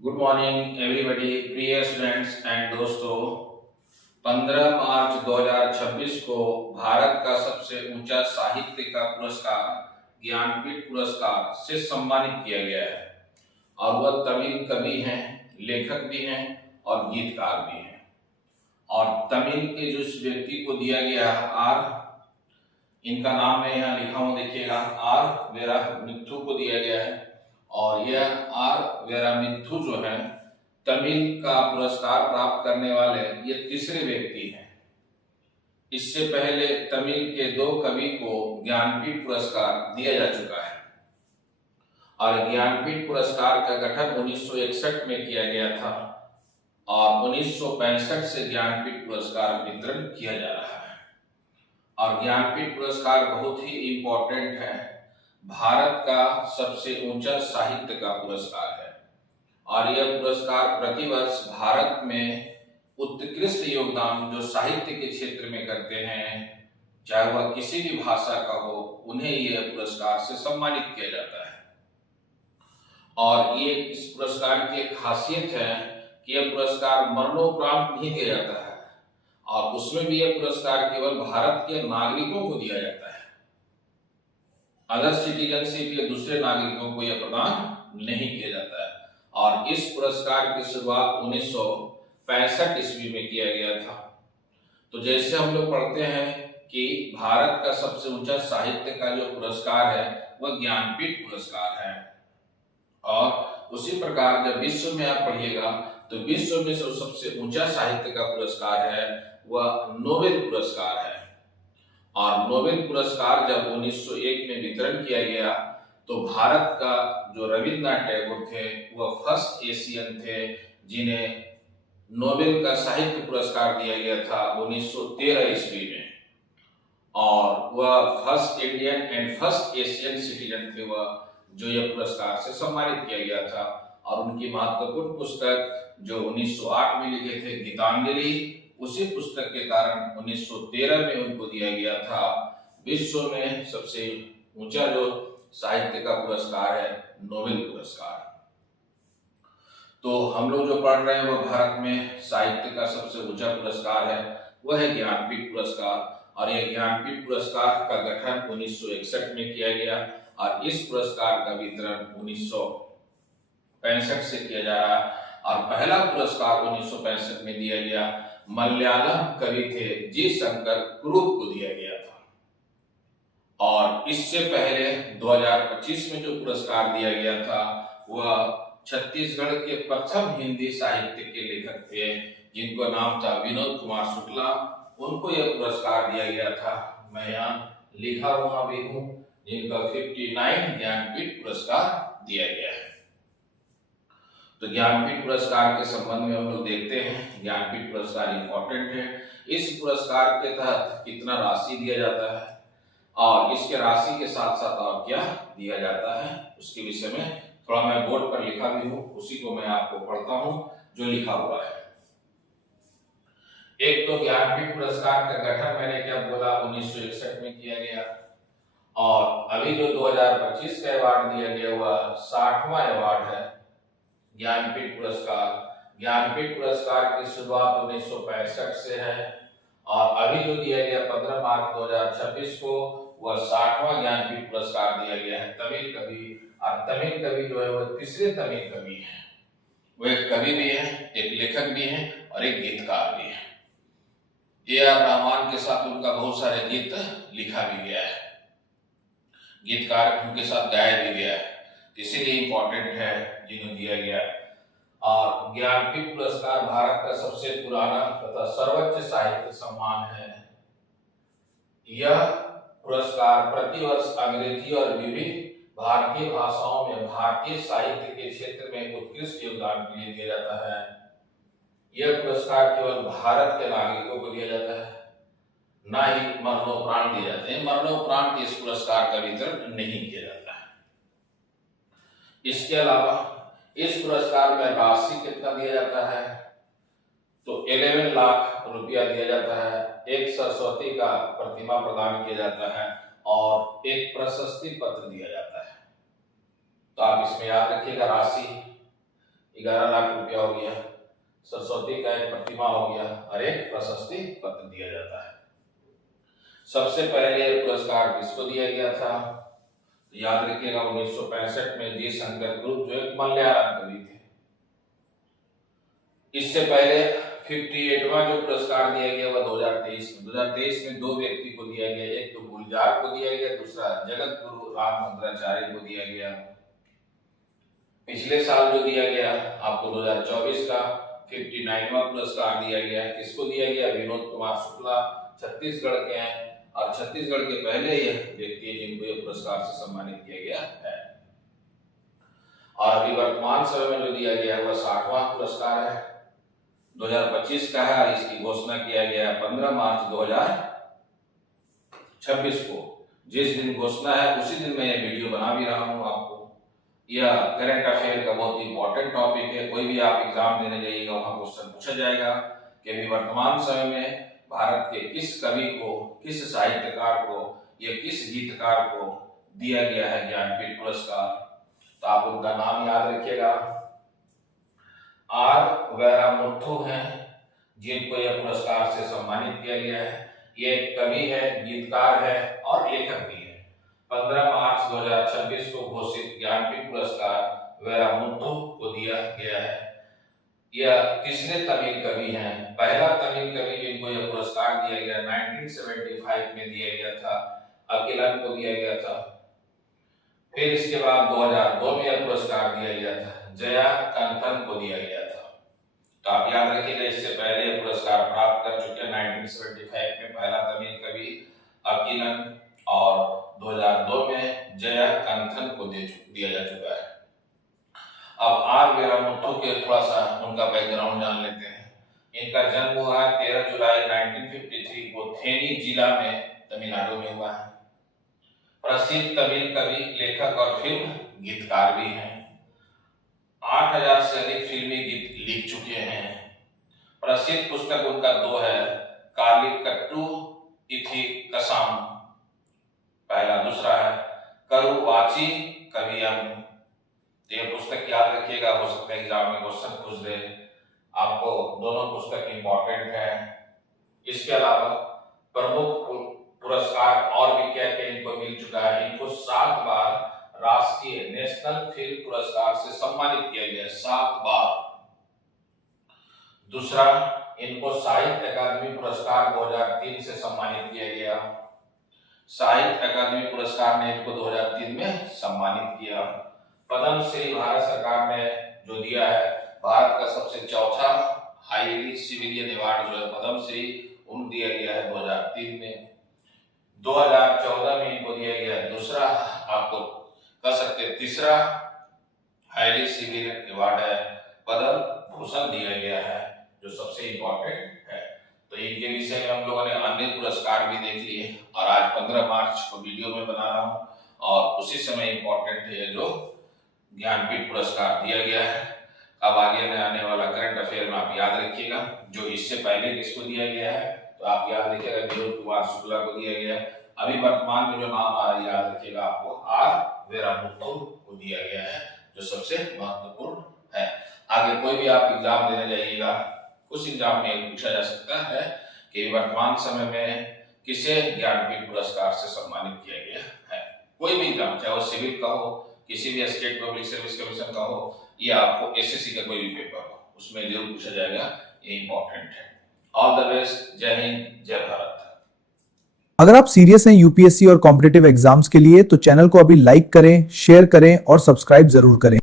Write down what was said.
Good morning everybody, प्रिय students and दोस्तों। 15 मार्च 2026 को भारत का सबसे ऊंचा साहित्य का पुरस्कार ज्ञानपीठ पुरस्कार से सम्मानित किया गया है। और वह तमिल कवि हैं, लेखक भी हैं और गीतकार भी हैं। और तमिल के जो इस व्यक्ति को दिया गया आर, इनका नाम मैं यहाँ लिखा हूँ, देखिएगा, आर वेरा मिथु को दिया गया है। और यह आर वेरा मिथु जो है तमिल का पुरस्कार प्राप्त करने वाले ये तीसरे व्यक्ति हैं। इससे पहले तमिल के 2 कवि को ज्ञानपीठ पुरस्कार दिया जा चुका है। और ज्ञानपीठ पुरस्कार का गठन 1961 में किया गया था और 1965 से ज्ञानपीठ पुरस्कार वितरण किया जा रहा है। और ज्ञानपीठ पुरस्कार बहुत ही इम्पोर्टेंट है, भारत का सबसे ऊंचा साहित्य का पुरस्कार है। और यह पुरस्कार प्रतिवर्ष भारत में उत्कृष्ट योगदान जो साहित्य के क्षेत्र में करते हैं, चाहे वह किसी भी भाषा का हो, उन्हें यह पुरस्कार से सम्मानित किया जाता है। और ये इस पुरस्कार की एक खासियत है कि यह पुरस्कार मरणोपरांत नहीं दिया जाता है और उसमें भी यह पुरस्कार केवल भारत के नागरिकों को दिया जाता है। अदर सिटीजनशिप या दूसरे नागरिकों को यह प्रदान नहीं किया जाता है। और इस पुरस्कार की शुरुआत 1965 ईस्वी में किया गया था। तो जैसे हम लोग पढ़ते हैं कि भारत का सबसे ऊंचा साहित्य का जो पुरस्कार है वह ज्ञानपीठ पुरस्कार है। और उसी प्रकार जब विश्व में आप पढ़िएगा तो विश्व में जो सबसे ऊंचा साहित्य का पुरस्कार है वह नोबेल पुरस्कार है। और नोबेल पुरस्कार जब 1901 में वितरण किया गया तो भारत का जो रविन्द्रनाथ टैगोर थे वह फर्स्ट एशियन थे जिन्हें नोबेल का साहित्य पुरस्कार दिया गया था 1913 ईस्वी में। और वह first Indian and first Asian citizen थे वह जो यह पुरस्कार से सम्मानित किया गया था। और उनकी महत्वपूर्ण पुस्तक जो 1908 में लिखे थे गीतांजलि, उसी पुस्तक के कारण 1913 में उनको दिया गया था विश्व में सबसे ऊंचा जो साहित्य का पुरस्कार है नोबेल पुरस्कार। तो हम लोग जो पढ़ रहे हैं वह भारत में साहित्य का सबसे ऊंचा पुरस्कार है, वह है ज्ञानपीठ पुरस्कार। और यह ज्ञानपीठ पुरस्कार का गठन 1961 में किया गया और इस पुरस्कार का वितरण 1965 से किया जा रहा है। और पहला पुरस्कार 1965 में दिया गया मलयालम कवि थे जी शंकर कुरुप को दिया गया था। और इससे पहले 2025 में जो पुरस्कार दिया गया था वह छत्तीसगढ़ के प्रथम हिंदी साहित्य के लेखक थे जिनका नाम था विनोद कुमार शुक्ला, उनको यह पुरस्कार दिया गया था। मैं यहाँ लिखा हुआ भी हूँ, जिनका 59 ज्ञानपीठ पुरस्कार दिया गया है। तो ज्ञानपीठ पुरस्कार के संबंध में हम लोग देखते हैं, ज्ञानपीठ पुरस्कार इंपॉर्टेंट है। इस पुरस्कार के तहत कितना राशि दिया जाता है और इसके राशि के साथ साथ और क्या दिया जाता है उसके विषय में थोड़ा मैं बोर्ड पर लिखा भी हूँ, उसी को मैं आपको पढ़ता हूँ जो लिखा हुआ है। एक तो ज्ञानपीठ पुरस्कार का गठन मैंने क्या बोला 1961 में किया गया और अभी जो 2025 का अवार्ड दिया गया वह 60वां अवार्ड है ज्ञानपीठ पुरस्कार। ज्ञानपीठ पुरस्कार की शुरुआत 1965 से है और अभी जो दिया गया 15 मार्च 2026 को वह 60वां ज्ञानपीठ पुरस्कार दिया गया है तमिल कवि। और तमिल कवि जो है वह तीसरे तमिल कवि है, वो एक कवि भी है, एक लेखक भी है और एक गीतकार भी है। A.R. रहमान के साथ उनका बहुत सारे गीत लिखा भी गया है, गीतकार उनके साथ गाया भी गया है, इसीलिए इंपॉर्टेंट है जिन्हें दिया गया है। और ज्ञानपीठ पुरस्कार भारत का सबसे पुराना तथा सर्वोच्च साहित्य सम्मान है। यह पुरस्कार प्रतिवर्ष अंग्रेजी और विभिन्न भारतीय भाषाओं में भारतीय साहित्य के क्षेत्र में उत्कृष्ट योगदान के लिए दिया जाता है। यह पुरस्कार केवल भारत के नागरिकों को दिया जाता है, ना ही मरणोपरांत दिए जाते हैं। मरणोपरांत इस पुरस्कार का वितरण नहीं किया जाता है। इसके अलावा इस पुरस्कार में राशि कितना दिया जाता है तो 11 लाख रुपया दिया जाता है, एक सरस्वती का प्रतिमा प्रदान किया जाता है और एक प्रशस्ति पत्र दिया जाता है। तो आप इसमें याद रखिएगा राशि 11 लाख रुपया हो गया। सरस्वती का एक प्रतिमा हो गया और एक प्रशस्ति पत्र दिया जाता है। सबसे पहले पुरस्कार किसको दिया गया था? याद रखिएगा 1965 में जी शंकर ग्रुप जो एक मलयालम कवि थे। इससे पहले 58वां जो पुरस्कार दिया गया वह 2023 में दो व्यक्ति को दिया गया, एक तो गुलजार को दिया गया, दूसरा जगत गुरु रामभद्राचार्य को दिया गया। पिछले साल जो दिया गया आपको 2024 का 59वां पुरस्कार दिया गया। किसको दिया गया? विनोद कुमार शुक्ला छत्तीसगढ़ के हैं और छत्तीसगढ़ के पहले यह व्यक्ति है जिनको यह पुरस्कार से सम्मानित किया गया है। और अभी वर्तमान समय में जो दिया गया है वह 60वां पुरस्कार है, 2025 का है। इसकी घोषणा किया गया 15 मार्च 2026 को। जिस दिन घोषणा है उसी दिन मैं ये वीडियो बना भी रहा हूँ आपको। यह करंट अफेयर का बहुत इंपॉर्टेंट टॉपिक है। कोई भी आप एग्जाम देने जाइएगा वहां क्वेश्चन पूछा जाएगा कि अभी वर्तमान समय में भारत के किस कवि को, किस साहित्यकार को या किस गीतकार को दिया गया है ज्ञानपीठ पुरस्कार। तो आप उनका नाम याद रखिएगा। आर वेरामुथु हैं जिनको यह पुरस्कार से सम्मानित किया गया है। ये एक कवि है, गीतकार है और लेखक भी है। 15 मार्च 2026 को घोषित ज्ञानपीठ पुरस्कार वेरामुथु को दिया गया है। यह तीसरे तमिल कवि हैं। पहला तमिल कवि जिनको यह पुरस्कार दिया गया 1975 में दिया गया था, अकिलन को दिया गया था। फिर इसके बाद 2002 में यह पुरस्कार दिया गया था, जया कंथन को दिया गया था। तो आप याद रखिएगा इससे पहले यह पुरस्कार प्राप्त कर चुके हैं 1975 में पहला तमिल कवि अकिलन और 2002 में जया कंथन को दिया जा चुका है। अब आर वेरामुथु के थोड़ा सा उनका बैकग्राउंड जान लेते हैं। इनका जन्म हुआ 13 जुलाई 1953 को थेनी जिला में तमिलनाडु में हुआ है। प्रसिद्ध तमिल कवि, लेखक और फिल्म गीतकार भी हैं। 8000 से अधिक फिल्मी गीत लिख चुके हैं। प्रसिद्ध पुस्तक उनका दो है, कालिकट्टू इथि कसाम पहला, दूसरा है करुवाची कवियम। ये पुस्तक याद रखिएगा, हो सकता है एग्जाम में क्वेश्चन पूछ दे आपको। दोनों पुस्तक इंपॉर्टेंट है। इसके अलावा प्रमुख पुरस्कार और भी क्या क्या इनको मिल चुका है। इनको 7 बार राष्ट्रीय नेशनल फिल्म पुरस्कार से सम्मानित किया गया, 7 बार। दूसरा, इनको साहित्य अकादमी पुरस्कार 2003 से सम्मानित किया गया। साहित्य अकादमी पुरस्कार ने इनको 2003 में सम्मानित किया। पद्म श्री भारत सरकार ने जो दिया है, भारत का सबसे चौथा हाईली सिविलियन अवार्ड जो है पद्म श्री, उन दिया गया है 2003 में। 2014 में इनको दिया गया दूसरा, आपको कह सकते हैं तीसरा हाईली सिविलियन अवार्ड है, पद्म भूषण दिया गया है जो सबसे इंपॉर्टेंट है। तो इनके विषय में हम लोगों ने अन्य पुरस्कार भी देख लिए और आज 15 मार्च को वीडियो में बना रहा हूँ और उसी समय इंपॉर्टेंट है जो ज्ञानपीठ पुरस्कार दिया गया है। अब आगे में आने वाला करंट अफेयर में आप याद रखिएगा जो इससे पहले किसको दिया गया है, तो आप याद रखिएगा विनोद कुमार शुक्ला को दिया गया। अभी वर्तमान में जो नाम आ रहा है याद रखिएगा आपको, आर वेरामुथु को दिया गया है जो सबसे महत्वपूर्ण है। आगे कोई भी आप एग्जाम देने जाइएगा, कुछ एग्जाम में पूछा जा सकता है कि वर्तमान समय में किसे ज्ञानपीठ पुरस्कार से सम्मानित किया गया है। कोई भी एग्जाम, चाहे वो सिविल का हो, किसी भी स्टेट पब्लिक सर्विस कमीशन का हो या आपको एसएससी का कोई भी पेपर हो, उसमें जरूर पूछा जाएगा। ये इंपॉर्टेंट है। All the best. जय हिंद, जय भारत। अगर आप सीरियस हैं यूपीएससी और कॉम्पिटिटिव एग्जाम्स के लिए तो चैनल को अभी लाइक करें, शेयर करें और सब्सक्राइब जरूर करें।